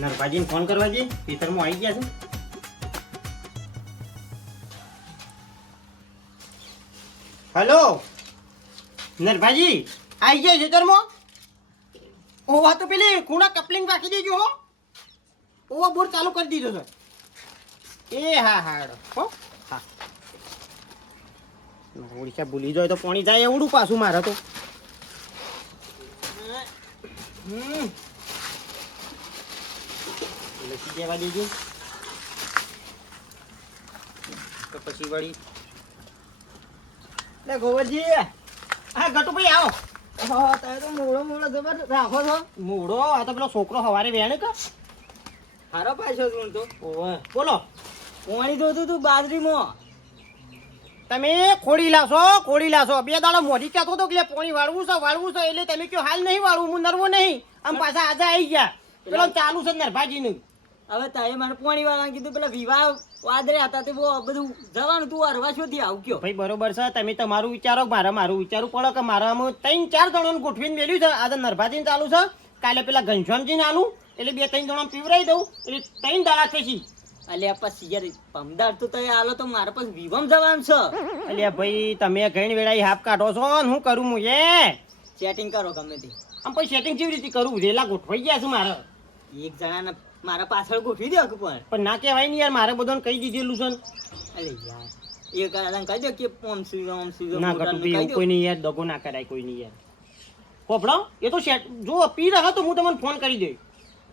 નરભાજીને phone કરવા જઈએ ખેતરમાં આવી ગયા છે. હલો નરભાજી આવી ગયા ખેતરમાં. ઓવા તો પેલી ખૂણા કપલિંગ રાખી દેજો હો. ઓવા બોર ચાલુ કરી દીધો છે. એ હા હા હો હા. ઓડિશા ભૂલી જાય તો પાણી જાય એવડું પાછું મારે તો. લખી દેવા દેજો તો પછી વળી. લે ગોવરજી હા ગટુભાઈ આવો. તમે તો મોડો મોડો જબર રાખો છો. મૂળો આ તો પેલો છોકરો સવારે વેણે કે હારો પાછો તું તો. ઓવે બોલો. પાણી જોતું તું બાજરીમાં. તમે ખોડી લાશો 2 દાડા મોઢી કહેતો હતો કે પાણી વાળવું છે એટલે તમે કયો હાલ નહીં વાળવું હું નરવો નહીં આમ પાછા આજે આવી ગયા. પેલો ચાલુ છે નરભાજીનું. હવે તારે મને પાણી વાળા કીધું પેલા વિવાહ વાદરે હતા તે બહુ બધું જવાનું તું અરવા છોથી આવ ગયો. ભાઈ બરોબર છે તમે તમારું વિચારો મારું વિચારવું પડે કે મારામાં 3-4 જણાનું ગોઠવીને મેલ્યું છે. આજે નરભાજીને ચાલુ છે કાલે પેલા ઘનશ્યામજીને આલું એટલે 2-3 જણા પીવરાઈ દઉં એટલે 3 દાડા થશે. અલ્યા પછી યાર પમદાર તો તય આલો તો મારે પછી વિવમ જવાનું છે. અલ્યા ભાઈ તમે ઘણી વેળા હાફ કાઢો છો ને હું કરું હું સેટિંગ કરો ગમે તે. આમ પછી સેટિંગ કેવી રીતે કરું રેલા ગોઠવાઈ ગયા છે મારે. એક જણાને મારા પાછળ ગોઠવી દો કે પણ ના કહેવાય ને યાર મારે બધાને કહી દીધેલું છે. અરે યાર એક આદમ કહી દો કે ઓમ સુમ ના કટુ ભાઈ કોઈ નહીં યાર દગો ના કરાય કોઈ નહીં યાર. કોપડો એ તો સેટ જો પી રહ્યો તો હું તમને ફોન કરી દઈ.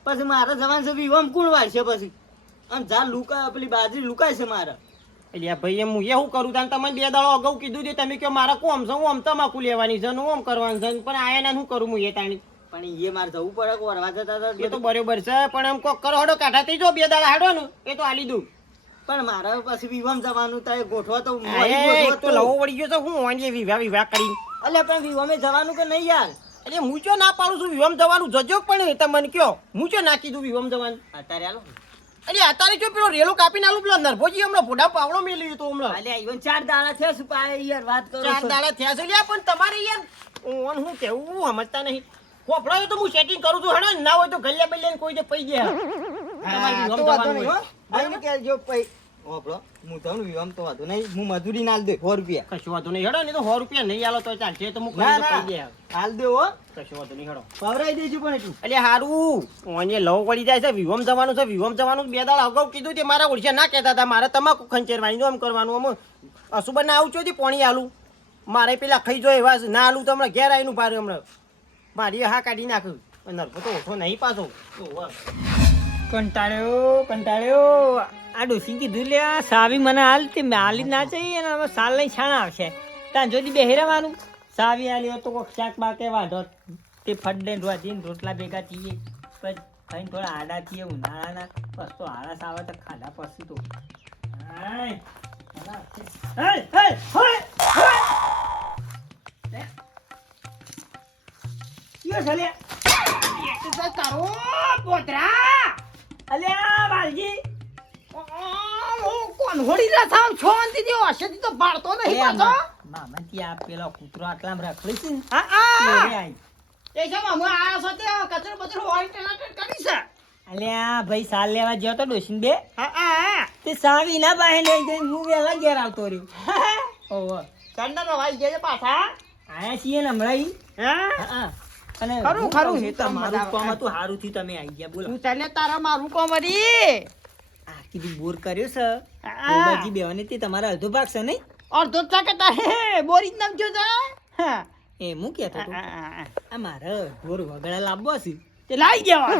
પછી મારે જવાનું છે વિવમ કોણ વાળશે પછી અને જા લુકા પેલી બાજરી લુકાય છે મારે. એટલે ભાઈ એમ હું એવું કરું તાને તમે 2 દાડો અગાઉ કીધું છે તમે કહો મારે કોમ છે હું આમ તમાકુ લેવાની છે હું આમ કરવાનું છે પણ આયા ના શું કરું હું એ તાણી. પણ એ મારે જવું પડે કે વરવા જતા હતા એ તો બરોબર છે પણ એમ કોક કરો હડો કાઢા થઈ જો 2 દાડા હાડો ને એ તો આલી દઉં. પણ મારે પછી વિવમ જવાનું થાય ગોઠવા તો એક તો લવો વળી ગયો છે હું વાંજે વિવાહ કરીને. અલ્યા પણ વિવમે જવાનું કે નહીં યાર. એટલે હું ચો ના પાડું છું વિવમ જવાનું જજો પણ તમને કયો હું ચો ના કીધું વિવમ જવાનું. અત્યારે હાલો એટલે અત્યારે જો પેલો રેલો કાપીને આલું પેલો નરભોજી હમણાં ભોડા પાવડો મેલ્યો તો હમણાં. અલ્યા ઈવન 4 દાડા થયા છે પાય યાર વાત કરો 4 દાડા થયા છે લ્યા પણ તમારે યાર ઓન હું કેવું સમજતા નહીં. કોપડાયો તો હું સેટિંગ કરું છું હેડો ના હોય તો ગલ્યા બલ્યા કોઈ જે પઈ ગયા. તમારે વિવમ જવાનું હોય. ભાઈ કે જો પઈ ઓબળો હું તો વિવમ તો વાતો નહીં હું મજૂરી નાલ દે 100 રૂપિયા. કશું વાંધો નહીં હેડો ને તો 100 રૂપિયા નહીં આલો તો ચાલશે તો હું ના કરી પઈ ગયા. હાલ દે હો કશું વાંધો નહીં હેડો પવરાઈ દેજો પણ એટલું. એટલે હારું ઓને લવ પડી જાય છે વિવમ જવાનું 2 દાડા અગાઉ કીધું તે મારા ઓળખ્યા ના કહેતા હતા મારે તમાકુ ખંચેરવાની આમ કરવાનું આમ અસુબન ના આવું ચોથી પાણી આલું મારે પેલા ખાઈ જો એવા ના આલું તો હમણાં ઘેર આવીનું ભારે હમણાં મારી હા કાઢી નાખ્યું નરફો તો ઓછો નહીં પાછો. કંટાળ્યો આ ડોસી કીધું લે સાવી મને હાલ તે હાલી ના જઈએ ને હવે સાલ નહીં છાણા આવશે ત્યાં જોડી બેહેરવાનું સાવી હાલી હોય તો કોક શાક બાકે વાઢો તે ફડે રોજીને રોટલા ભેગા થઈએ પછી ખાઈને થોડા આડા થઈએ ઉનાળાના બસ તો આળસ આવે તો ખાધા પછી તો અલ્યા વાલજી કોણ હોડી ના થાવ છો અંતી હશે તો પાડતો નહીં પાછો. મામા ત્યાં પેલો કૂતરો આટલામાં રખડી છે ને હા એ છે મામુ આ સાથે કચરો બચરો હોય ટેલાટેટ કરી છે. અલ્યા ભાઈ સાલ લેવા ગયો તો ડોસીન બે હા તે સાવી ના બાહે લઈ જઈને હું વેલા ઘેર આવતો રહ્યો. ઓહો ચંદન વાઈ ગયા પાછા આયા છીએ ને હમણાં હા અને ખરું હું તમારું કામ હતું સારું થયું તમે આવી ગયા બોલો. તું ચાલે તારા મારું કોમરી આ કીધું બોર કર્યો છે ગોબાજી બેવાની તે તમારા અડધો ભાગ છે નહીં અડધો ચાકતા હે બોરી નામ જો જા એ હું કહેતો હતો આ મારે ઢોર વગડા લાવવો છે તે લાઈ ગયા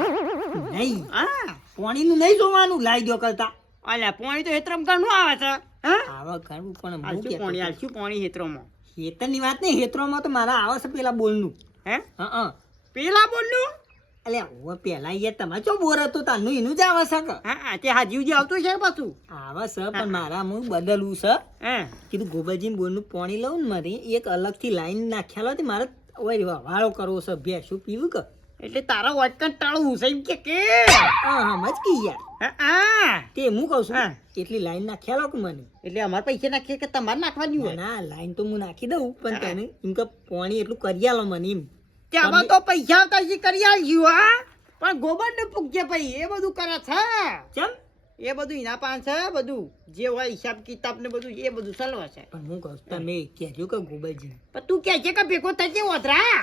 નહીં હા પાણીનું નહીં જોવાનું લાઈ દો કરતા અલ્યા પાણી તો હેતરમ ઘણું આવે છે હા આવા ઘણું પણ હું આલશું કહેતો પાણી હતો. આલશું પાણી હેતરોમાં હેતરની વાત નહીં હેતરોમાં તો મારા આવે છે પેલા બોલનું હે હા પેલા બોલ્યું અલ્યા હવે પેલા યાર તમારે ચો બોર હતું તાનું એનું જ આવે છે કે હા તે હાજીવજી આવતું છે પાછું આવે છે પણ મારા હું બદલવું છે હે કીધું ગોબાજીને બોરનું પાણી લઉં ને મારે એક અલગથી લાઈન નાખ્યા હતી મારે વાળો કરવો છે ભેંસું પીવું કે એટલે તારા વાટકન ટાળું છે કે હા મજ કી યાર હા તે હું કહું છું હા. એટલી લાઈન નાખ્યા લો કે મને એટલે અમારે પૈસા નાખીએ કે તમારે નાખવાની હોય ના લાઈન તો હું નાખી દઉં પણ તને એમ કે પાણી એટલું કરી આલો મને એમ ત્યાં તો પૈસા આવતા છે કરી આલજો હા પણ ગોબર ને પૂગજે ભાઈ એ બધું કરે છે ચમ એ બધું એના પાસે છે બધું જે હોય હિસાબ કિતાબ ને બધું એ બધું ચલવા છે પણ હું કહું છું, તમે કહેજો કે ગોબરજી પણ તું કે છે કે ભેગો થશે ઓધરા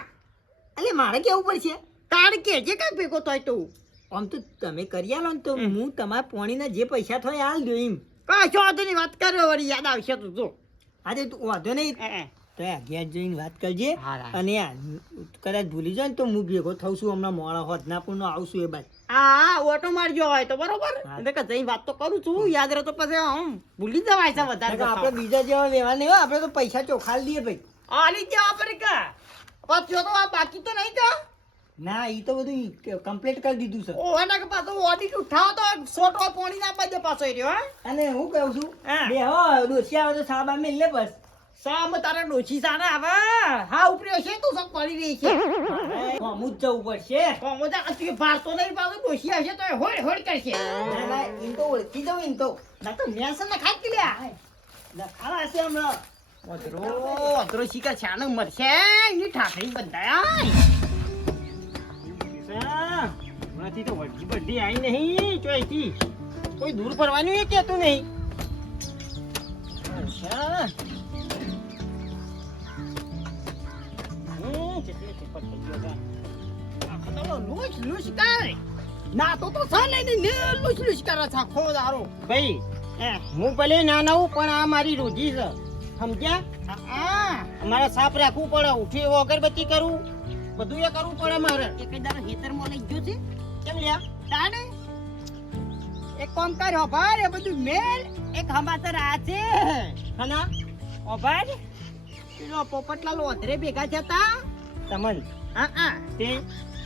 એટલે મારે કેવું પડશે તાર કે છે કે ભેગો થાય તું આમ તો તમે કરી આલો ને તો હું તમારા પોણીના જે પૈસા થાય હાલ દઉં એમ કશો વાંધો નહીં વાત કરો વળી યાદ આવશે તું જો આજે તું વાંધો નહીં તો આ ઘેર જઈને વાત કરજે હા, હા. અને આ કદાચ ભૂલી જાય ને તો હું ભેગો થઉં છું હમણાં મોડા હોદનાપુરનો આવશું એ બાદ હા ઓટો મારજો હોય તો બરોબર હા. એટલે કે જઈ વાત તો કરું છું યાદ રહે તો પછી આમ ભૂલી જવાય છે વધારે આપણે બીજા જેવા વ્યવહાર નહીં હોય આપણે તો પૈસા ચોખાલ દઈએ ભાઈ આલી જવા પડે કે પાછો તો આ બાકી તો નહીં કા ના એ તો બધું કમ્પ્લીટ કરી દીધું છે ઓ એના કે પાછો ઓડિટ ઉઠાવો તો સોટો પોણી ના બાજે પાછો એ રહ્યો અને હું કહું છું હા. બે હો ડોસી આવે તો સાબા મેલ લે બસ સામ તારે ડોછી સાને આવે હા ઉપરી છે તું સબ પડી રહી છે અમુક જવું પડશે કોમોદા અતિ ભારતો નહીં પાછો ડોછી હશે તો હોડ હોડ કરશે ના ના એમ તો ઓળખી જાઉં એમ તો ના તો મેસન ના ખાઈ લ્યા લખાડા હશે હમણાં અધરો શિકાર છાનો મરશે એની ઠાકડી બંધાય હમણાંથી તો વડજી બધી આવી નહીં ચોઈથી કોઈ દૂર પડવાનું એ કહેતું નહીં અચ્છા કેટલી ચેપટ થઈ ગયો તા. આખો તો લૂસ લૂસ કરે ના તો સા લઈને ને લૂસ લૂસ કરે છે આખો દારો ભાઈ હું ભલે ના નવું પણ આ મારી રોજી છે સમજ્યા હા મારે સાફ રાખવું પડે ઉઠી એવો અગરબત્તી કરવું બધું એ કરવું પડે મારે એક દારો હેતરમાં લઈ ગયો છે કેમ લ્યા તાને એક કામ કર હોભાર એ બધું મેલ એક હમાસર આ છે હના હોભાર પેલો પોપટલાલ ઓધરે ભેગા જતા તમન હા તે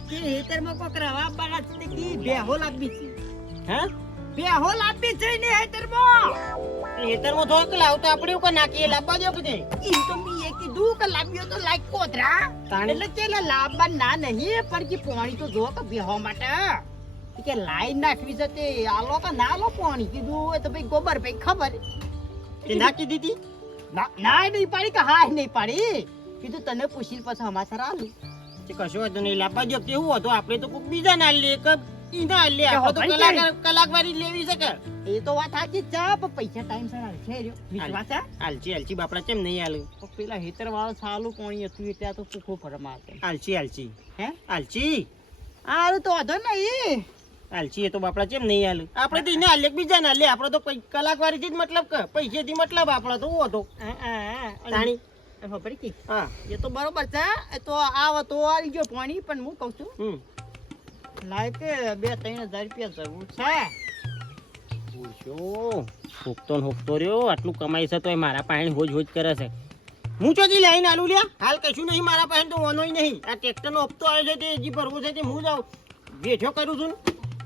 તે હેતરમાં કોક રવા બાળા છે કે બેહો લાગી છે હા બેહો લાગી છે ને હેતરમાં ખેતરમાં થોડોક લાવતો આપણે એવું કે નાખીએ લાવવા દો કે ઈ તો મી એ કીધું કે લાવ્યો તો લાઈક કોતરા તાણે? એટલે તેલે લાવવા ના નહીં પણ કે પાણી તો જો કે બેહો માટે ઈ કે લાઈન નાખવી છે તે આલો કે ના આલો પાણી કીધું એ તો ભાઈ ગોબર ભાઈ ખબર તે નાખી દીધી ના ના નહીં પાડી કે હા નહીં પાડી કીધું તને પૂછીને પછી હમાસર આલું તે કશો વાંધો નહીં લાવવા દો કેવું હતું આપણે તો કોક બીજા ના લે કે ઈ ના લે કે આપણે તો ભાઈ કલાકવારી લેવી છે કે એ તો વાત સાચી જ છે પણ પૈસા ટાઈમ સર હાલશે રહ્યો વિશ્વાસ છે હાલચી બાપડા કેમ નહીં હાલું તો પેલા હેતર વાળો સાલું પાણી હતું એટલે આ તો પૂખો ફરમા હાલચી હે હાલચી હારું તો વાંધો નહીં હાલચી એ તો બાપડા કેમ નહીં હાલું આપણે તો એને હાલે બીજા ના લે આપણે તો કલાકવારી થી જ મતલબ કે પૈસેથી મતલબ આપણા તો હતો તાણી ખબર કે હા એ તો બરોબર છે એ તો આવ તો આવી ગયો પાણી પણ હું કહું છું હમ લાયક 2-3 હજાર રૂપિયા જરૂર છે હોકતો રહ્યો આટલું કમાઈ છે તોય મારા પાસે હોજ હોજ કરે છે હું ચોથી લાઈન આલું લ્યા હાલ કશું નહીં મારા પાસે તો ઓનોય નહીં આ ટ્રેક્ટરનો હપ્તો આવે છે તે હજી ભરવું છે તે હું જાઉં બેઠો કરું છું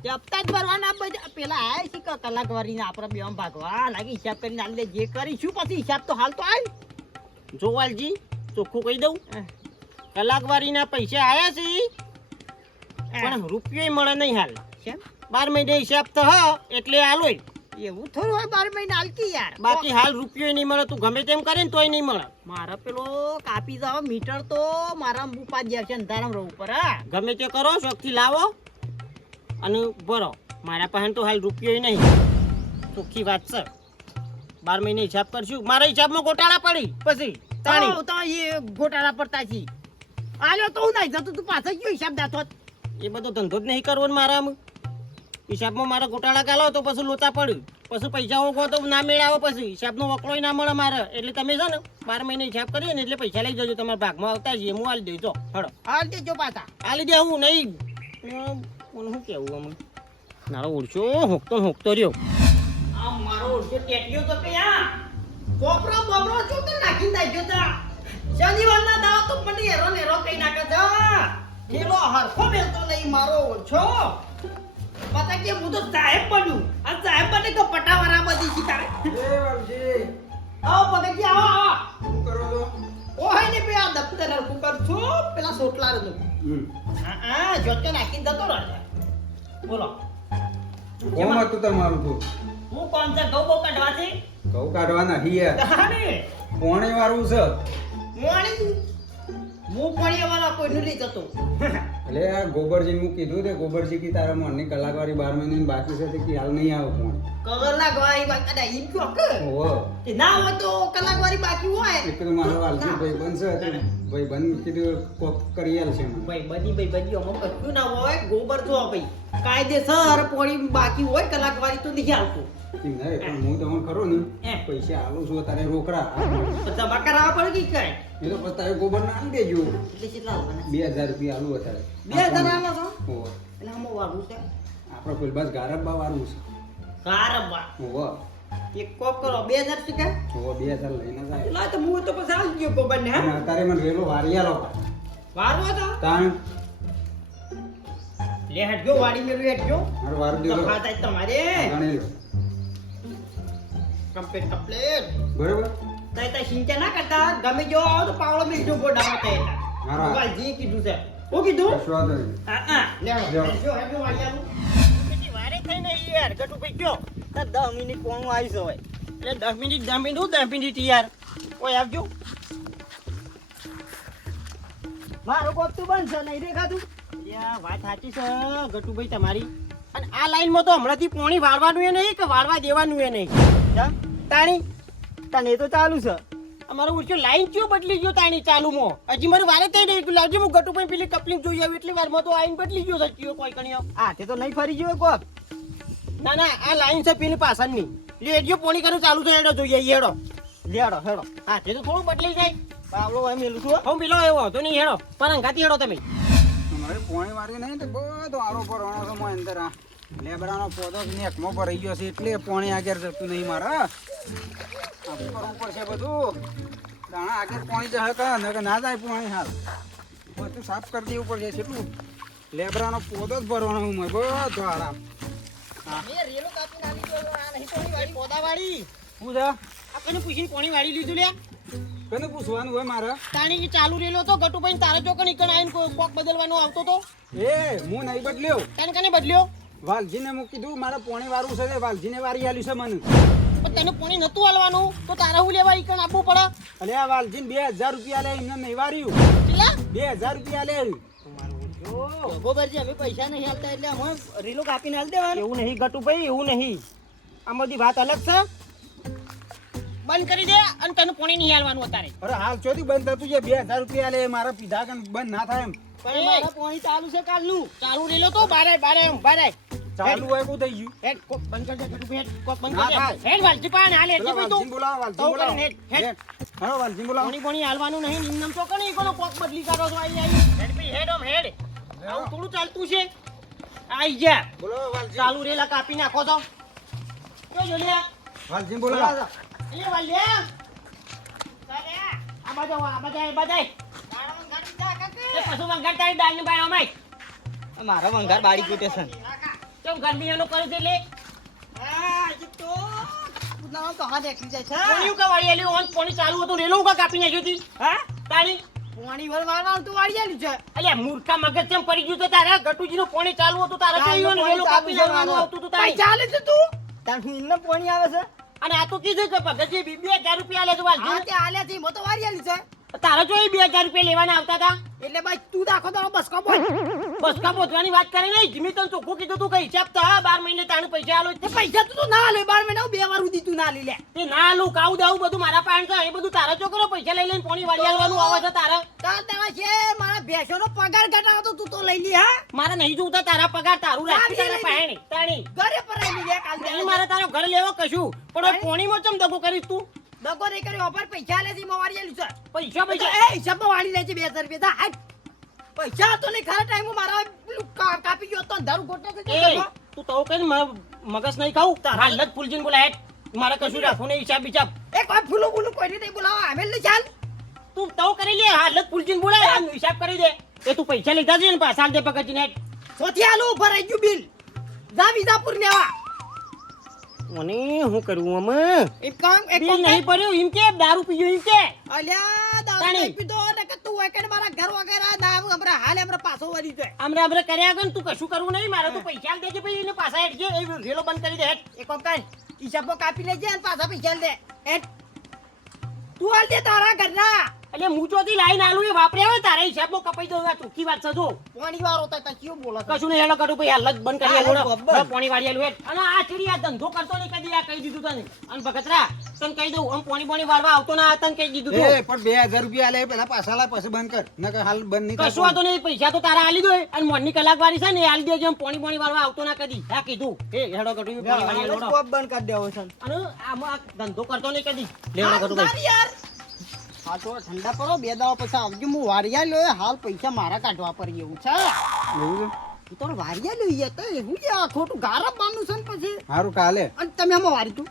તે હપ્તા જ ભરવાના બધા પેલા આય છે કે કલાક વારીને આપણે બે ભાગવા લાગી હિસાબ કરીને આલે જે કરીશું પછી હિસાબ તો હાલ તો આય જોવાલજી ચોખ્ખું કહી દઉં કલાકવારીના પૈસા આયા છે પણ રૂપિયો મળે નહીં હાલ કેમ 12 મહિને હિસાબ તો હ એટલે હાલોય એવું થોડું હોય 12 મહિના હાલતી યાર બાકી હાલ રૂપિયો નહીં મળે તું ગમે તેમ કરે ને તોય નહીં મળે મારા પેલો કાપી જાવ મીટર તો મારા બુપા જ છે અંધારામ રહું પર હા ગમે તે કરો શોખથી લાવો અને ભરો મારા પાસે તો હાલ રૂપિયો નહીં ચોખ્ખી વાત છે 12 મહિને હિસાબ કરશું મારા હિસાબમાં ગોટાળા પડી પછી તાણી તો એ ગોટાળા પડતા છે આલ્યો તો હું નહીં જતું તું પાછળ ગયો હિસાબ દાતો એ બધો ધંધો જ નહીં કરવો ને મારામાં હિસાબમાં મારા ગોટાળા કાલો તો પછી લોચા પડ્યું પછી પૈસા ઓગો તો ના મેળાવો પછી હિસાબનો વકલોય ના મળે મારે એટલે તમે છે ને 12 મહિને હિસાબ કરીએ ને એટલે પૈસા લઈ જજો તમારા ભાગમાં આવતા જઈએ હું હાલી દઉં જો હડો હાલ દેજો પાછા હાલી દે હું નહીં મને શું કેવું આમ મારો ઓળશો હોકતો રહ્યો આ મારો ઓળખો ટેટ્યો તો કે આ બોબરો જો તો નાખી નાખ્યો તા શનિવારના દાવ તો મને હેરો કઈ નાખે છે એલો હરખો મેલતો નહીં મારો ઓળખો પતા કે હું તો સાહેબ બન્યું આ સાહેબ બને કે પટાવાળા બધી શીખારે આવો પગજી આવો ઓહે ને બે આ દફતર હરખું કર છું પેલા સોટલા રજો હા જોતે નાખી જતો રહે બોલો કોમ હતું તમારું તો હું કોણ છે ગૌ બહુ કાઢવા છે ઘઉં કાઢવાના હિયા તાને પોણી વાળું છે મોણી હું પણ વાળા કોઈ નહીં જતો એટલે આ ગોબરજી હું કીધું તે ગોબરજી કી તારા મોરની કલાકવાળી 12 મહિનાની બાકી છે તે કી હાલ નહીં આવે ફોન કલાકવાળી બાકી અરે ઈમ કયો કે ઓહો તે ના હોય તો કલાકવાળી બાકી હોય એક તો મારો વાલજી ભાઈ બનશે તે ભાઈ બન કીધું કોક કરી આલ છે મને ભાઈ બધી અમુક કશું ના હોય ગોબર જો ભાઈ કાયદેસર પોણી બાકી હોય કલાકવાળી તો નહીં આવતું એમ નહીં પણ હું તમને ખરો ને પૈસા આલું છું તારે રોકડા તો જમા કરાવવા પડે કે કઈ એ તો પછી તારે ગોબર ના આલી દેજો એટલે કેટલા આવવાના 2000 રૂપિયા આલું અત્યારે 2000 આલો છો ઓહો એટલે હમો વાળું છે આપણે કોઈ બસ ગારબા વાળું છે કારબા ઓહો એક કોપ કરો 2000 ટકા ઓહો 2000 લઈને જાય લા તો હું તો પછી આવી ગયો ગોબર ને અને અત્યારે મને રેલો વારિયાલો વારવો તો તાણ લે હટજો વાડી મેલું હટજો મારો વારું તો દેલો ખાતા જ તમારે ગણેલો કમ્પ્લીટ બરોબર તઈ તઈ ચિંતા ના કરતા ગમે જો આવો તો પાવડો મિલજો ગોડામાં તઈ હારા. વાલજી કીધું છે હું કીધું કશો વાંધો નહીં. હા લે જો. હટજો વાડિયાનું પછી વારે થઈને યાર ગટુ ભાઈ કયો તાર 10 મિનિટ પોણું આવી છે હોય એટલે 10 મિનિટ યાર ઓય આવજો મારો કોપ તો બંધ છે નહીં દેખાતું યા વાત સાચી છે ગટુભાઈ તમારી અને આ લાઈનમાં તો હમણાંથી પોણી વાળવાનું એ નહીં કે વાળવા દેવાનું એ નહીં હા તાણી તને તો ચાલુ છે અમારો ઉઠ્યો લાઈન કયો બદલી ગયો તાણી ચાલુમાં હજી મારે વારે થઈ નહીં લાવજો હું ગટુભાઈ પેલી કપલિંગ જોઈ આવી એટલી વારમાં તો આઈન બદલી ગયો સચ્યો કોઈ કણી આ તે તો નહીં ફરી ગયો કોક ના ના આ લાઈન છે પેલી પાછળની લેડજો પોણી કરવું ચાલુ છે હેડો જોઈએ હેડો હેડો હા તે તો થોડું બદલી જાય પાવલો એમ મેલું છું હું પેલો એવો હતો નહીં હેડો પણ અંગાતી હેડો તમે અમારે પોણી વાળી નહીં તો બધો આરો પર રણો છે મોય અંદર આ લેબડાનો પોદો નેકમો પર રહી ગયો છે એટલે પોણી આગળ જતું નહીં મારે આ કરવું પડશે બધું દાણા આગળ પોણી જશે કે ના જાય પોણી હાલ બધું સાફ કરી દેવું પડશે કેટલું લેબડાનો પોદો જ ભરવાનો હું બધો આરામ મેં રેલો કાપી નાખી દીધો આ નહીં પોણી વાળી પોદા વાળી શું છે આ કને પૂછીને પોણી વાળી લીધું લે કને પૂછવાનું હોય મારે તાણી કે ચાલુ રેલો તો ગટુભાઈ તારા ચોકન ઈકણ આવીને કોક બદલવાનો આવતો તો એ હું નહીં બદલ્યો તને કને બદલ્યો વાલજીને મૂકી કીધું મારે પોણી વાળું છે તે વાલજીને વારી આલ્યું છે મને પણ તને પોણી નતું હાલવાનું તો તારા હું લેવા ઈકણ આપવું પડે અલે આ વાલજીને 2000 રૂપિયા લે એમને નહીં વાર્યું કેટલા 2000 રૂપિયા લે ગોબરજી અમે પૈસા નહીં હાલતા એટલે અમે રીલો કાપીને હાલ દેવાનું એવું નહીં ગટુભાઈ એવું નહીં આ બધી વાત અલગ છે બંધ કરી દે અને તને પોણી નહીં હાલવાનું અત્યારે અરે હાલ ચોથી બંધ થતું છે 2000 રૂપિયા લે મારા પીધા કે બંધ ના થાય એમ પણ મારા પોણી ચાલુ છે કાલનું ચાલુ રેલો તો બારે ચાલુ હોય કોઈ થઈ ગયું હેડ કોક બંધ કરી દે ગટુભાઈ હેડ કોક બંધ ના કરી થાય. દે હેડ વાલજી પાન હાલે પેલા એટલે વાલજીને બોલાવો વાલજીને તો બોલાવો કરીને હેડ. હાલો વાલજીને બોલાવો પોણી પોણી હાલવાનું નહીં નિમનમ તો કણી કોનો કોક બદલી કાઢો છો આઈ હેડ ભાઈ હેડ ઓમ હેડ આવું થોડું ચાલતું છે આઈ જા બોલાવો વાલજી ચાલુ રેલા કાપી નાખો તો જો જો લે વાલજીને બોલાવો એ વાલ્યા ચાલે આ બાજુ એ બાજુ એ પશુ વંગાર તારી દાલ ની બાય અમાય મારો વંગાર બાડી કૂટે છે કેમ ગરમી એનો કરે છે લે હા હજી તો ના તો હા દેખી જાય છે પોણી કા વાળી આલી ઓન પોણી ચાલુ હતું રેલો કા કાપી નાખ્યું હતી હા તારી પાણી વળવાનું તો વાળી આલ્યું છે અલ્યા મૂર્ખા મગજ કેમ પડી ગયું તો તારા ગટુજીનું પોણી ચાલુ હતું તારા ચાલુ તો રેલો કાપી પોણી નાખવાનું ચાલુ આવતું હતું તારી પૈસા આલે છે તું તાર હું પાણી આવે છે અને આ તો કીધું કે ભગતજી 2000 રૂપિયા લે તો હા વાલજી તે આલ્યા છે મો તો વાળી આલ્યું છે તારા જો 2000 રૂપિયા લેવાના આવતા હતા એટલે ભાઈ તું દાખો તો બસ કો બોલ બસ કા પોતવાની વાત કરે નહીં જીમી તને ચોખ્ખું કીધું તું કઈ હિસાબ તો હા 12 મહિને તાણે પૈસા આલો તે પૈસા તું ના લે 12 મહિના 2 વાર ઉધી તું ના લે લે તે ના લું કાઉ દાઉ બધું મારા પાસે છે એ બધું તારા છોકરો પૈસા લઈ લઈને પોણી વાળી આલવાનું આવે છે તારા તાર તારા છે મારા ભેંસોનો પગાર ઘટાડો તો તું તો લઈ લી હા મારે નહીં જોતા તારા પગાર તારું રાખી તારા પાસે નહીં તાણી ઘરે પરાઈ લે કાલ નહીં મારે તારો ઘર લેવો કશું પણ હવે પોણીમાં ચમ દગો કરીશ તું દગો નહીં કર્યો ઓફર પૈસા લે છે મો વાળી આલ્યું છે પૈસા પૈસા એ હિસાબમાં વાળી લે છે 2000 રૂપિયા હાટ પૈસા તો નહીં ખરા ટાઈમ મારા પેલું કાપી ગયો તો અંધારું ગોટે છે એ તું તો કઈ મગજ નહીં ખાવું તારા હાલત ફૂલજીને બોલાય મારે કશું રાખવું નહીં હિસાબ બિચાબ એક વાર ફૂલો ફૂલો કોઈ નહીં બોલાવા આમેલ ને ચાલ તું તો કરી લે હાલત ફૂલજીને બોલાય આમ હિસાબ કરી દે એ તું પૈસા લીધા છે ને પાછા દે પકડીને સોથી આલુ ભરાઈ ગયું બિલ જા વિજાપુર લેવા મને હું કરું અમે એક કામ એક બિલ નહીં પડ્યું એમ કે દારૂ પીયો એમ કે અલ્યા દારૂ તાણી. નહીં પીધો ને કે તું એકડ મારા ઘર વગેરે દારૂ હમરા હાલે હમરા પાછો વળી જાય આમરે આમરે કર્યા આગળ તું કશું કરવું નહીં મારે તું પૈસા આલ દેજે ભાઈ એને પાછા હેઠ જે એ રેલો બંધ કરી દે હેઠ એક કામ કર હિસાબો કાપી લેજે અને પાછા પૈસા દે એટ તું હાલ દે તારા ઘરના એટલે હું ચોથી લાઈન આલું એ વાપર્યા હોય તારે હિસાબમાં કપાઈ દઉં આ ચોખ્ખી વાત છે જો પાણી વાળો તા કેવું બોલે છે? કશું નહીં હેડો કરું ભાઈ હાલ જ બંધ કરી આલું હા, બરાબર. પાણી વાળી આલું હેડ અને આ ચીડી આ ધંધો કરતો નહીં કદી આ કહી દીધું તને અને ભગતરા તને કહી દઉં આમ પાણી વાળવા આવતો ના તને કહી દીધું તું. એ પણ 2000 રૂપિયા આલે પેલા પાછા લાય પછી બંધ કર નકર હાલ બંધ નહીં કશું વાંધો નહીં પૈસા તો તારા આલી દો અને મોરની કલાક વાળી છે ને એ આલી દેજો આમ પાણી વાળવા આવતો ના કદી હા કીધું એ હેડો કરું પાણી વાળી હાલ જ આલું કોપ બંધ કરી દેવો છે. અને આમાં આ ધંધો કરતો નહીં કદી લેવડો કરું ભાઈ યાર હા તો ઠંડા પડો 2 દાડા પછી આવજો હું વારિયા લ્યો હાલ પૈસા મારા કાઢવા પડી એવું છે એવું તું તો વારિયા લ્યો યાર તો એવું છે આ ખોટું ગારબ બાંધું છે ને પછી સારું કાલે અને તમે આમાં વારી તું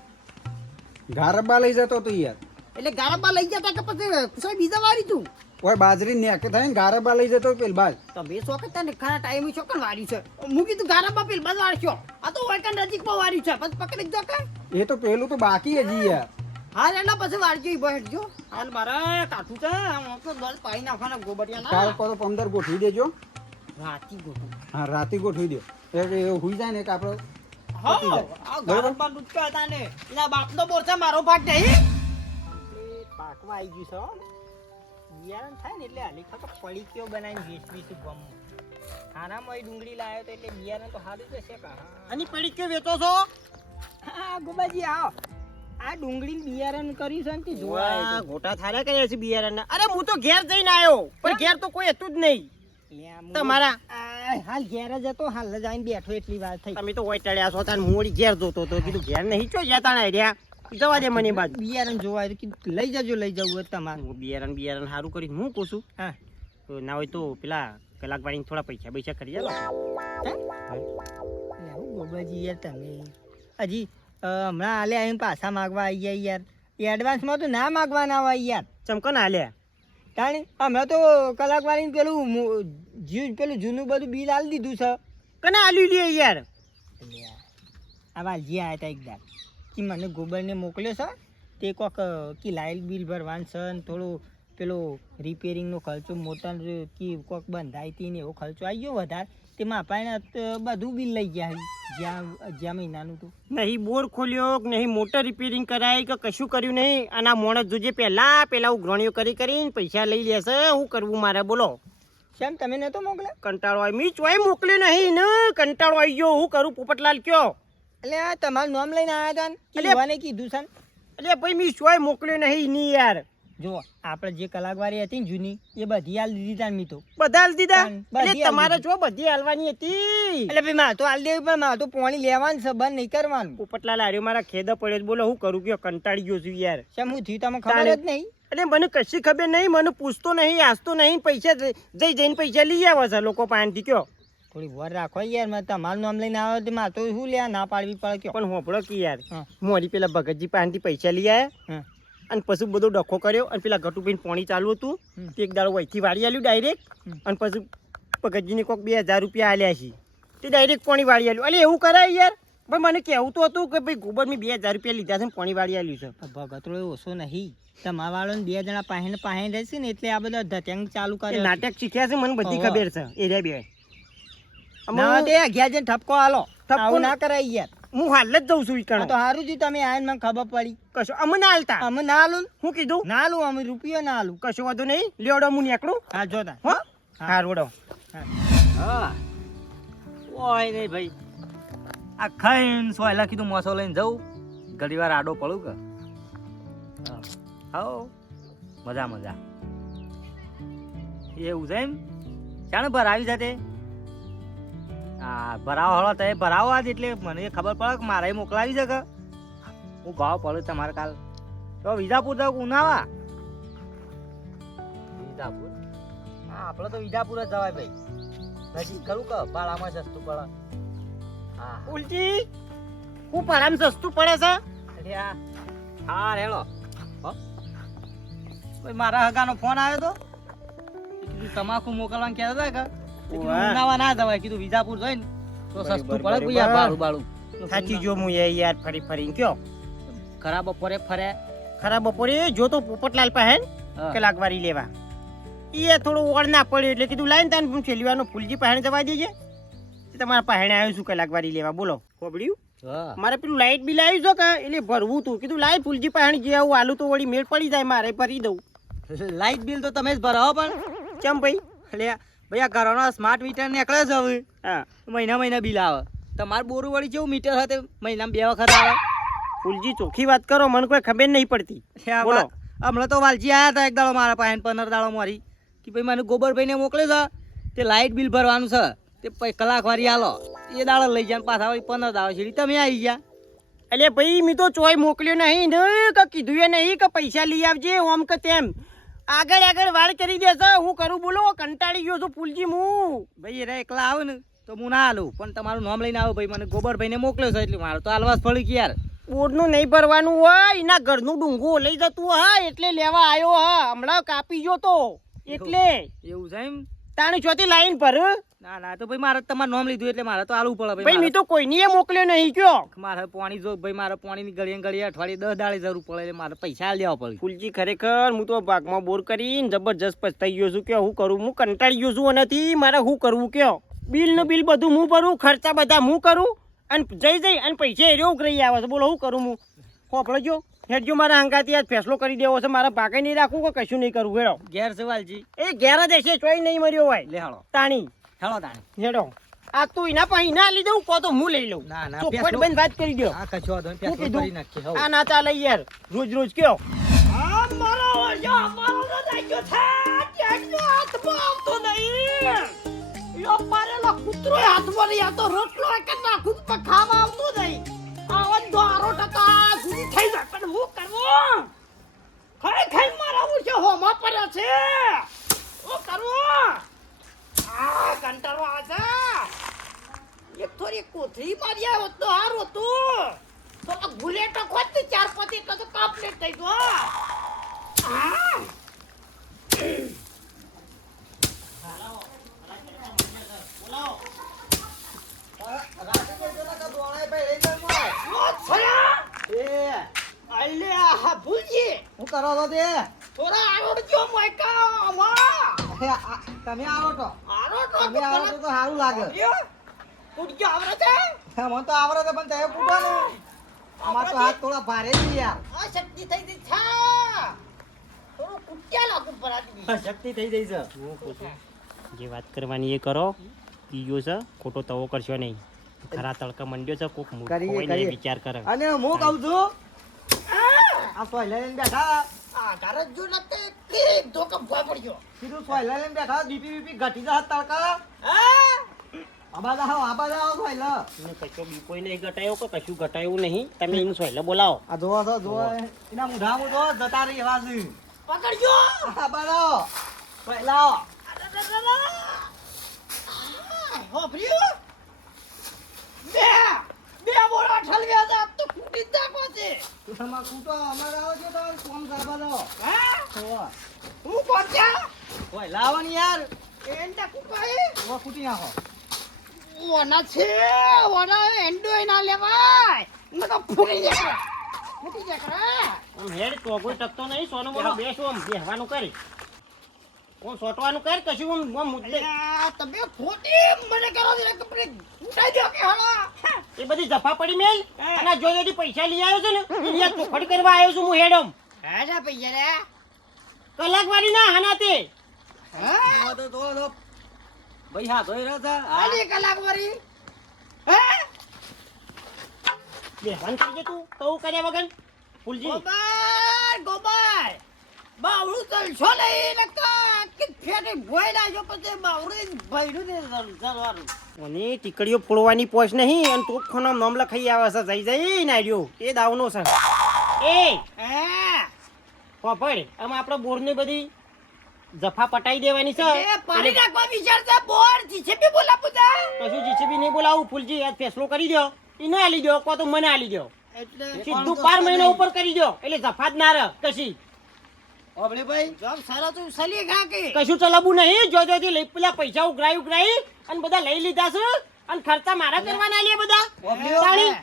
ગારબા લઈ જતો તો યાર એટલે ગારબા લઈ જતા કે પછી કોઈ બીજા વારી તું ઓય બાજરી નેકે થાય ને ગારબા લઈ જતો પેલ બાજ તમે શોખ તને ખરા ટાઈમે શોખ વારી છે હું કીધું ગારબા પેલ બાદ વારશો આ તો વાયકન નજીકમાં વારી છે પછી પકડી જ કે એ તો પેલું તો બાકી હજી યાર હાલ એના પછી વારજો ઈ બેઠજો હાલ મારે કાઠું છે આમ તો દસ પાઈ નાખવાના ગોબરિયા કાલ ના પર 15 ગોઠવી દેજો રાતી ગોઠું હા રાતી ગોઠવી દો એ હુઈ જાય ને કે આપણે હા આ ગારબા લૂટકા હતા ને એના બાપનો બોરસા મારો ભાગ નહીં પાકવા આવી ગયું છે હો. બિયારણ થાય ને એટલે હાલી ફક્ત પડીકીઓ બનાવીને વેચવીશું ગમ ખાનામાં ડુંગળી લાવ્યો તો એટલે બિયારણ તો સારું જ હશે કા અને પડી કે વેચો છો હા ગોબાજી આવો આ ડુંગળી બિયારણ કર્યું છે ને તે જોવા વાહ, આવ્યો તો. ગોટા થારા કર્યા છે બિયારણના. અરે હું તો ઘેર જઈને આવ્યો પણ ઘેર તો કોઈ હતું જ નહીં લે આ તમારા આ હાલ ઘેર જ હતો હાલ જ આવીને બેઠો એટલી વાર થઈ તમે તો હોય ટળ્યા છો તાન હું વળી ઘેર જોતો તો કીધું ઘેર નહીં ચો જતા ના રહ્યા જવા દે મને બાજુ બિયારણ જોવા આવ્યું કીધું લઈ જજો લઈ જવું હોય તમારું બિયારણ સારું કરી હું કહું છું હા તો ના હોય તો પેલા કલાક વાળી થોડા પૈસા કરી આલો લે હું ગોબાજી યાર તમે હજી હમણાં હાલે આવીને પાછા માગવા આવી ગયા યાર એ એડવાન્સમાં તો ના માગવાના હોય યાર ચમકો ના હાલ્યા તાણી હમણાં તો કલાક વાળીને પેલું જૂનું બધું બિલ આલી દીધું છે કને આલ્યું લે યાર આ વાલજી આવ્યા હતા એકદમ કે મને ગોબરને મોકલ્યો છે તે કોક કે લાઇટ બિલ ભરવાનું છે ને થોડું પેલો રિપેરિંગનો ખર્ચો મોટર કે કોક બંધાઈ હતી ને એવો ખર્ચો આવી ગયો વધારે તેમાં અપાઈને બધું બિલ લઈ ગયા છે. જ્યાં મહિનાનું તો નહીં બોર ખોલ્યો કે નહીં મોટર રિપેરિંગ કરાય કે કશું કર્યું નહીં અને આ મોણસ જોજે પેલા ઉઘરાણીઓ કરીને પૈસા લઈ લેશે શું કરવું મારે બોલો શેમ તમે નતો મોકલે કંટાળો આવી મી ચોય મોકલ્યો નહીં ને કંટાળો આવી ગયો હું કરું પોપટલાલ કયો એટલે આ તમારું નામ લઈને આવ્યા હતા ને એટલે- કીધું કીધું છે ને. એટલે ભાઈ મી ચોય મોકલ્યો નહીં ની યાર જો આપણે જે કલાકવારી હતી ને જૂની એ બધી હાલ દીધી તાન મી તો બધા હાલ દીધા બધી એટલે હાલ તમારે દીધી. જો બધી હાલવાની હતી એટલે ભાઈ મારે તો હાલ દેવી પણ મારે તો પાણી લેવાનું છે બંધ નહીં કરવાનું પોપટલાલ હાર્યો મારા ખેદ પડ્યો છે. બોલો હું કરું કયો કંટાળી ગયો છું યાર શેમ હું થયું તમને ખબર જ નહીં એટલે મને કશી ખબર નહીં મને પૂછતો નહીં આસતો નહીં પૈસા જઈને પૈસા લઈ આવે છે લોકો પાસેથી કયો થોડી વર રાખો યાર મેં તમારું નામ લઈને આવ્યો તો મારે તો શું લે ના પાડવી પડે કયો પણ હોપડો કે યાર હા. મોરી પેલા ભગતજી પાસેથી પૈસા લઈ આવ્યા હા અને પછી બધો ડખો કર્યો અને પેલા ગટુભાઈ પાણી ચાલુ હતું હમ. તે એક દાડો વહીથી વાળી આલ્યું ડાયરેક્ટ હમ. અને પછી ભગતજીને કોઈક 2000 રૂપિયા આલ્યા છે તે ડાયરેક્ટ પાણી વાળી આલ્યું એટલે એવું કરાય યાર ભાઈ મને કહેવું તો હતું કે ભાઈ ગોબર મેં 2000 રૂપિયા લીધા છે ને પાણી વાળી આલ્યું છે ભગતરો ઓછો નહીં તમારા વાળો ને 2 જણા પાસે રહેશે ને એટલે આ બધા ધત્યાંગ ચાલુ એ કરે નાટક શીખ્યા છે મને બધી ઓહો. ખબર છે એ બે ના તે અગિયાર જણ ઠપકો હાલો ઠપકો આવું ના- ના કરાય યાર હું હાલ જ જઉં છું આ ઈકણ તો સારું થયું તમે આવીને મને ખબર પડી કશો અમે ના હાલતા અમે ના હાલું હું કીધું ના હાલું અમે રૂપિયો ના હાલું કશો વાંધો નહીં લેવડો હું નીકળું હા જોતા હો હા રોડો હા ઓય નહીં ભાઈ આ ખાઈને સોયલા કીધું મોસો લઈને જવું ઘડી વાર આડો પડું કે હાઉ મજા મજા એવું છે એમ ચાણે ભરાવી જાતે હા ભરાવો હળો તો ભરાવો આજ એટલે મને ખબર પડે કે મારે મોકલાવી છે કે હું ભાવ પડું તમારે કાલ તો વિજાપુર જાવ ઉનાવા વિજાપુર હા આપણે તો વિજાપુર જ જવાય ભાઈ નજીક ખરું કે ભાડામાં સસ્તું પડે હા ઉલટી હું પરામ સસ્તું પડે છે અરે આ હા રેલો હો ભાઈ મારા હગાનો ફોન આવ્યો તો એ કીધું તમાકુ મોકલવાનું કહેતા હતા કે એ કીધું વાહ. ઉનાવા ના જવાય કીધું વિજાપુર જોઈને તો બરાબર, સસ્તું પડે કોઈ આ બરાબર. બાળું થાકી જો હું યાર ફરી કયો ખરાબ બપોરે ફરે ખરા બપોરે જો તો પોપટલાલ પાસે હા. કલાક વારી લેવા એ થોડું ઓળ ના પડ્યો એટલે કીધું લાઈન તાન હું છેલ્લીવાનો ફૂલજી પાસે જવા દેજે તે તમારા પાસે આવ્યો છું કલાક વારી લેવા બોલો ખોબડ્યું હા મારે પેલું લાઈટ બિલ આવ્યું છે કે એટલે ભરવું તું કીધું લાઈ ફૂલજી પાસે જે આવું આલુ તો વળી મેળ પડી જાય મારે ભરી દઉં લાઇટ બિલ તો તમે જ ભરાવો પણ ચમ ભાઈ? એટલે ભાઈ આ ઘરનો સ્માર્ટ મીટર નીકળે છે હવે હા મહિના બિલ આવે. તમારે બોરું વળી જેવું મીટર હતું મહિનામાં 2 વખત આવે. ફૂલજી ચોખ્ખી વાત કરો, મને કોઈ ખબર નહીં પડતી. બોલો. હમણાં તો વાલજી આવ્યા હતા એક દાડો મારા પાસે 15 દાડો મારી કે ભાઈ મને ગોબરભાઈને મોકલે છે તે લાઇટ બિલ ભરવાનું છે તે કલાક વારી હાલો એ દાડો લઈ જાય પાછા વળી 15 દાડો છે તમે આવી ગયા. એટલે ભાઈ મેં તો ચોય મોકલ્યો નહીં ને કે કીધું એ નહીં કે પૈસા લઈ આવજે ઓમ કે તેમ. આગળ વાળ કરી દેશે. હું કરું બોલો? કંટાળી ગયો છું ફૂલજી હું. ભાઈ એ એકલા આવે ને તો હું ના હાલું પણ તમારું નામ લઈને આવો ભાઈ મને ગોબરભાઈને મોકલ્યો છે એટલે મારે તો હાલવા જ પડી કે યાર. બોરનું નહીં ભરવાનું હોય, એના ઘરનું ડુંગું લઈ જતું હા એટલે લેવા આવ્યો હા. હમણાં કાપી ગયો તો એટલે એવું છે એમ? તાણી ચોથી લાઈન ભર. ના તો ભાઈ મારે તમારું નામ લીધું એટલે મારે તો હાલવું પડે ભાઈ મેં તો કોઈની મોકલ્યો નહીં કયો. મારે પાણી જો ભાઈ મારે પાણીની ગળીએ અઠવાડિયે 10 દાડે જરૂર પડે એટલે મારે પૈસા આલી દેવા પડે. ફૂલજી ખરેખર હું તો ભાગમાં બોર કરીને જબરજસ્ત પછતાઈ ગયો છું કે હું કરું. હું કંટાળી ગયો છું એનાથી. મારે શું કરવું કયો? બિલ બધું હું ભરું, ખર્ચા બધા હું કરું અને જઈ અને પૈસા એરિયો ઉઘરાઈ આવે છે. બોલો શું કરું હું? હોપડજો હેડજો મારા હંગાથી આજ ફેસલો કરી દેવો છે. મારા પાકે નહીં રાખવું કે કશું નહીં કરવું. હેડો ઘેર સવાલજી એ ઘેર જ હશે, ચોઈ નહીં મર્યો હોય. લે હાલો તાણી હેલો તાણી હેડો. આ તું એના પાસે ના લઈ દઉં કહો તો હું લઈ લઉં. ના ચોખવટ ફેસલો- બંધ વાત કરી દો. આ કશો વાંધો નહીં, ફેસલો કીધું? કરી નાખીએ હો. આ ના ચાલે યાર રોજ કયો. આ મારો ઓરજો મારો તો દાઈજો છે ટેટનો હાથમાં આવતો નહીં. યો પારેલો કૂતરો હાથમાં નહીં આવતો. રોટલો એક જ નાખું તો ખાવા આવતું નહીં. આવો દ્વારો ટકા સુધી થઈ જાય પણ હું કરવું? ખાઈ મારા ઉછે હોમાં પડ્યા છે. હું કરવું? આ કંટાળો આવે છે. એક થોડી કોથળી મારી આવ્યો તો હારું હતું. તો આ ગુલેટો ખોદ ને 4-5 એટલે તો કમ્પ્લીટ થઈ ગયો. આ હું કરો છો તે? તમે આવો તો તમે આવો તો સારું લાગે. મને તો આવડે છે પણ તમે પૂછો ને અમાર તો હાથ થોડા ભારે છે યાર. શક્તિ થઈ ગઈ છે. જે વાત કરવાની એ કરો. પીયો છે ખોટો તવો કરશો નહીં. ખરા તડકા મંડ્યો છે કોક કરીએ. વિચાર કરે. અને હું કહું છું આ સોયલા લઈને બેઠા સીધું સોયલા લઈને બેઠા બીપી ઘટી જા તડકા. આબા જાઓ સોયલા. એને કશો બીપોય નહીં ઘટાયો કે કશું ઘટાયું નહીં. તમે એનું સોયલે બોલાવો. આ જોવો છો જોવો એના મુઢામાં જો જતા રહી એવા છે. પકડજો. આબા જાઓ સોયલા. હોભર્યું? બે બોરા ઠલવ્યા હતા તો ફૂટી જ નાખવા છે. તમાર કૂટો અમારે આવો છો તો કોમ સાબા જાઓ. હા હું કોચ્યા સોયલા આવો ને યાર. એન્ટા કુપાઈ ઓ ફૂટી નાખો. ઓના છે ઓના એન્ડો ના લેવાય નકા ફૂટી જાય આમ હેડ તો કોઈ ટકતો નહીં. સોનો મોનો બેસો આમ બેહવાનું કરી. હું સોટવાનું કર કશું આમ મુદ્દે. તમે ખોટી મને કરો દે કપડે ઉઠાઈ દો કે હાલા એ બધી જફા પડી મેલ. અને જોડેથી પૈસા લઈ આવ્યો છે ને અહીંયા ચોખડ કરવા આવ્યો છું હું હેડમ. હેડા પૈયા રે કલાક વાળી ના હાનાતે. હા તો ભાઈ હા ધોઈ રહ્યા હતા. આલી કલાક વરી હે બેહવાન કરી દે તું તો કર્યા વગર. ફૂલજી ગોબર બાવળું ચલશો નહીં નકા કે ફેટે ભોય લાજો પછી બાવળું ભઈડું દે જરવાનું અને ટીકડીઓ ફોડવાની પોચ નહીં અને ટોપખાનો નામ લખાઈ આવે છે. જઈ નાડ્યો એ દાવનો છે. એ હે પોપડ આમ આપણે બોરની બધી જફા પટાઈ દેવાની છે. એ પાણી નાખવા વિચાર છે બોર જીછે બી બોલા પુતા કશું જીસીબી નહીં બોલાવું. ફૂલજી આજ ફેસલો કરી દો. એને આલી દો કો તો મને આલી દો. એટલે સીધું 12 મહિના ઉપર કરી દો એટલે જફા જ ના રહે કશી. ઓબળી ભાઈ જબ સારા તું સલી ખા કે કશું ચલાવવું નહીં. જોજોથી લઈ પેલા પૈસા ઉઘરાઈ અને બધા લઈ લીધા છે અને ખર્ચા મારા કરવાના લે બધા. ઓબળીઓ તાણી.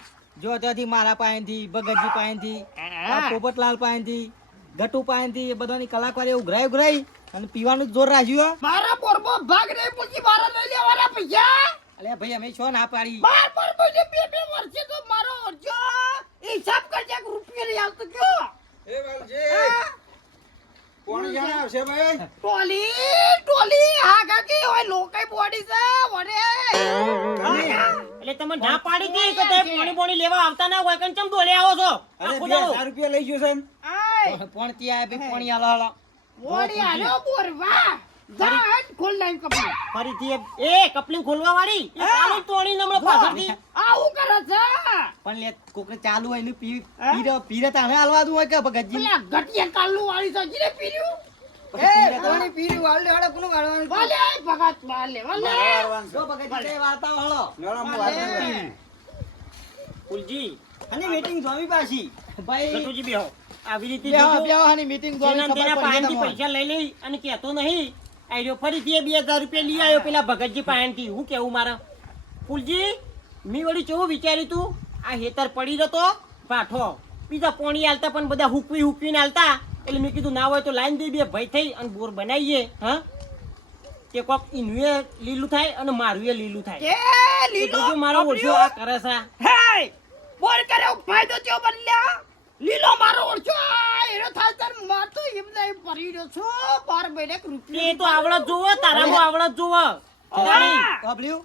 જો ત્યાંથી મારા પાસેથી ભગતજી પાસેથી આ પોપટલાલ પાસેથી ગટુ પાસેથી એ બધાની કલાકારી ઉઘરાઈ અને પીવાનું જ જોર રાખ્યું. મારા બોરબો ભાગ રે પછી મારા લઈ લેવાના પૈસા અલે ભાઈ અમે છો ના પાડી. બાર બોરબો જે બે વર્ષે તો મારો અરજો હિસાબ કરજે રૂપિયા નહીં આવતો કયો એ વાલજી કોણ જાણે ખંચેરભાઈ ટોલી હા કાકી ઓય લોકાઈ બોડી છે વડે એટલે તમે ના પાડી હતી કે તમે પાણી બોણી લેવા આવતા ના હોય કેમ દોડે આવો છો અરે આખો 2000 દાડો. રૂપિયા લઈ ગયો છે ને. આય પણ ત્યાં ભાઈ પોણી હાલો હાલો બોડી આલો બોરવા જા હટ ખોલ નાઈ કપડું ફરીથી એ કપલિંગ ખોલવા વાળી એ ચાલુ તોડી નમળો પાછળથી આવું કરે છે પણ લે કોકને ચાલુ હોય એનું પીરે તાણે હાલવા દઉં હોય કે ભગતજી પેલા ઘટિયા કાલનું વાળી છે જીને પીર્યું પાણી પીર્યું હાલ હાડે કોનું વાળવાનું વાલે ભગત વાલે વાલે વારવાનું છે. જો ભગતજી કઈ વાર્તા હાલો લેવડો, હું વારવાનું. ફૂલજી અને મીટિંગ જોવી પાછી ભાઈ ગટુજી બેહો આવી રીતે બેહો જોજો. બેહો આની મીટિંગ જોવી તેના તેના ખબર પડી પાસેથી તમને પૈસા લઈ લઈ અને કહેતો નહીં આયરો ફરીથી એ 2000 રૂપિયા લઈ આવ્યો પેલા ભગતજી પાસેથી હું કેવું મારા ફૂલજી મી વળી કેવું વિચાર્યું તું આ હેતર પડી જતો પાઠો બીજા પોણી આલતા પણ બધા હુકવીને આલતા એટલે મેં કીધું ના હોય તો લાઈન દઈ બે ભાઈ થઈ અને બોર બનાવીએ હા તે કોક ઈનુએ લીલું થાય અને મારું એ લીલું થાય કે એ લીલો જોજો મારો ઓછો આ કરે છે હે બોર કર્યો ફાયદો થયો બલ્યા લીલો મારો ઓળખો એનો થાય તાર માર તો એમને એમ પડી રહ્યો છો 12 મહિને રૂપિયા એ તો આવડત જોવો તારામાં આવડત જોવો બાબલ્યુ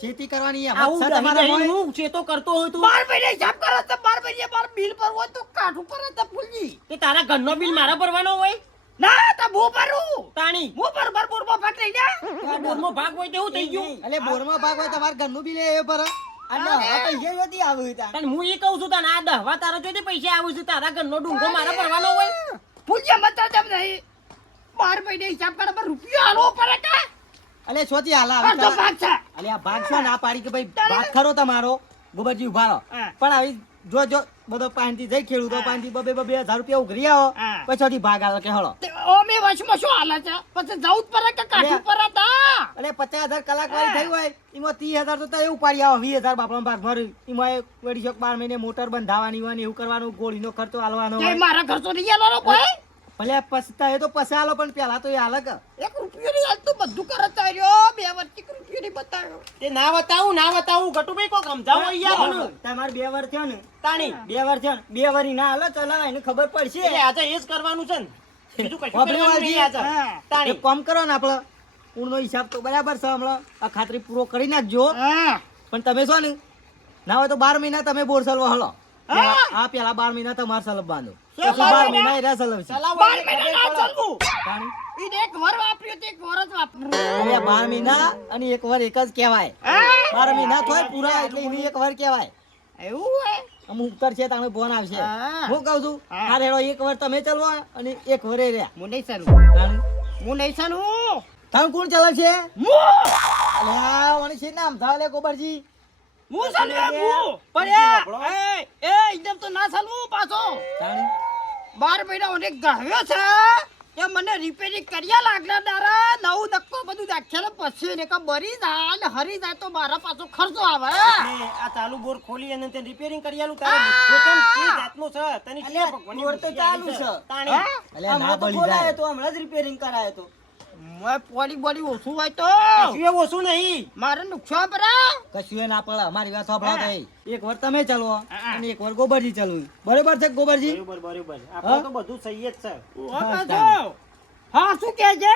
ખેતી કરવાની આ આવું વાત છે દહીં તમારા દહીં મોય? હું ચેતો કરતો હોય તું 12 મહિને હિસાબ કરો તો 12 મહિને માર બિલ ભરવો તો કાઠું કરે તો ફૂલજી તે તારા ઘરનો બિલ મારા ભરવાનો હોય ના તો હું ભરું તાણી હું બરોબર બોરમાં ફાટ લઈ જા બોરમાં ભાગ હોય તેવું થઈ ગયું એટલે બોરમાં ભાગ હોય તમારે ઘરનું બિલ એ પર અને હવે પૈસા જોતી આવ્યું તા તને હું એ કહું છું તને આ દહવા તારા જોઈતી પૈસા આવું છું તારા ઘરનો ડુંગો મારા ભરવાનો હોય ફૂલજી મત તેમ નહીં 12 મહિને હિસાબ કરો પર રૂપિયા આલો પડે કે અલે સોતી હાલા અડધો આવી ભાગ છે અલે આ ભાગ છો ના પાડી કે ભાઈ ભાગ ખરો તમારો ગોબરજી ઉભા રહો હા. પણ આવી જો બધો પાનથી જઈ ખેડૂતો પાનથી 2000 રૂપિયા ઉઘરી આવો હા. પછી ભાગ આલો કે હળો તે ઓ મે વશમાં શું હાલે છે પછી જવું જ પડે કે કાઠું પડે તા અલે 50000 કલાક વાળી થઈ હોય એમાં 30000 તો તય ઉપાડી આવો 20000 બાપનો ભાગ ભરી એમાં વળી 12 મહિને મોટર બંધાવાની હોય ને એવું કરવાનું ગોળીનો ખર્ચો આલવાનો જે હોય મારા ઘર તો નહીં આલો કોઈ ભલે પછતા એ તો પછી આલો પણ પેલા તો એ હાલે કે 1 રૂપિયો ની હાલ તો બધું કરે તાર્યો 2 વર્ષથી રૂપિયો નહીં બતાવ્યો તે ના બતાવું ગટુભાઈ કોક સમજાવો યાર મને. તમારે 2 વર્ષ થયો ને તાણી 2 વર્ષ થયો ને 2 વરી ના હાલો ચલાવે એને ખબર પડશે એટલે આજે એ જ કરવાનું છે ને બીજું કશું વાપરી કરવાનું વાળજી. નહીં આજે. હા. તાણી એક કામ કરો ને આપણે ઊણનો હિસાબ તો બરાબર છે હમણાં આ ખાતરી પૂરો કરી નાખજો હા પણ તમે શું ને ના હોય તો 12 મહિના તમે બોર સલવો હલો હા. આ પેલા 12 મહિના તમારે સલવવાનું શું પછી 12 મહિના એરા સલવશે ચલાવો 12 એટલે મહિના ખબર ના પડે. ચાલવું તાણી. ઈને એક વર વાપર્યો તે એક વર જ વાપરું અરે 12 મહિના અને એક વાર એક જ કહેવાય હા 12 મહિના થોય પૂરા એટલે એની એક વાર કહેવાય એવું હોય અમુક ઉત્તર છે તાણે ફોન આવશે હા. હું કહું છું હા. આ રેડો એક વાર તમે ચલવો અને એક વરે રહ્યા હું નહીં ચાલું તાણી. હું નહીં ચાલું તાણ કોણ ચલાવે છે હું અલ્યા ઓની છે નામ થાલે ગોબરજી હું ચાલું હું પણ એ એકદમ તો ના ચાલવું પાછો તાણી. 12 મહિના ઓને ગાવ્યો છે કે મને રિપેરિંગ કર્યા લાગલા દારા નવું નક્કો બધું નાખેલો પછી ને કે બરી જાય ને હરી જાય તો મારા પાછો ખર્ચો આવે એટલે આ ચાલુ બોર ખોલી અને તે રિપેરિંગ કરી આલું તારે બધું કેમ કે જાતનું છે તને અલ્યા, શું ભગવાનની બોર તો બુદ્ધિ ચાલુ આવી છે. તાણી. અલ્યા ના બળી જાય તો હમણાં જ રિપેરિંગ કરાયો તો મેં પોલી બોલી ઓછું હોય તો કશું એવું ઓછું નહીં મારે નુકસાન પરા કશું એ ના પડે અમારી વાત સાંભળો તો એક વાર તમે ચલવો અને એક વાર ગોબરજી ચલવું બરોબર છે ગોબરજી બરોબર આપણે તો બધું સહી જ છે હા શું કે છે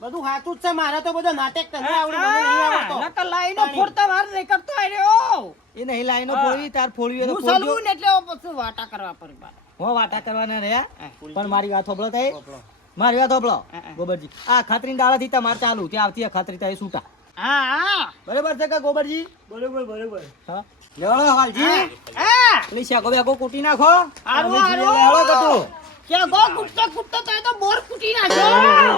બધું સાચું જ છે મારે તો બધો નાટક તને આવડે મને નહીં આવડતો નકર લાઈનો ફોડતા વાર નહીં કરતો આર્યો એ નહીં લાઈનો ફોડવી તાર ફોડવી હોય હું તો ફોડજો. સલવું ને એટલે પછી વાટા કરવા પડે મારે. હો વાટા કરવાના રહ્યા પણ મારી વાત હોબળો થાય મારી વાત હોબળો ગોબરજી આ ખાતરી દાડાથી તમારે ચાલુ ત્યાં આવતી આ ખાતરી થાય છૂટા હા બરોબર છે કે ગોબરજી બરોબર હા લેવડો હાલજી હા એટલે શાકો બેકો કૂટી નાખો હારું, અમે હારું. જોઈએ લેવડો કટુ કે ગો કૂટતો કૂટતો તો એ તો બોર કૂટી નાખ્યો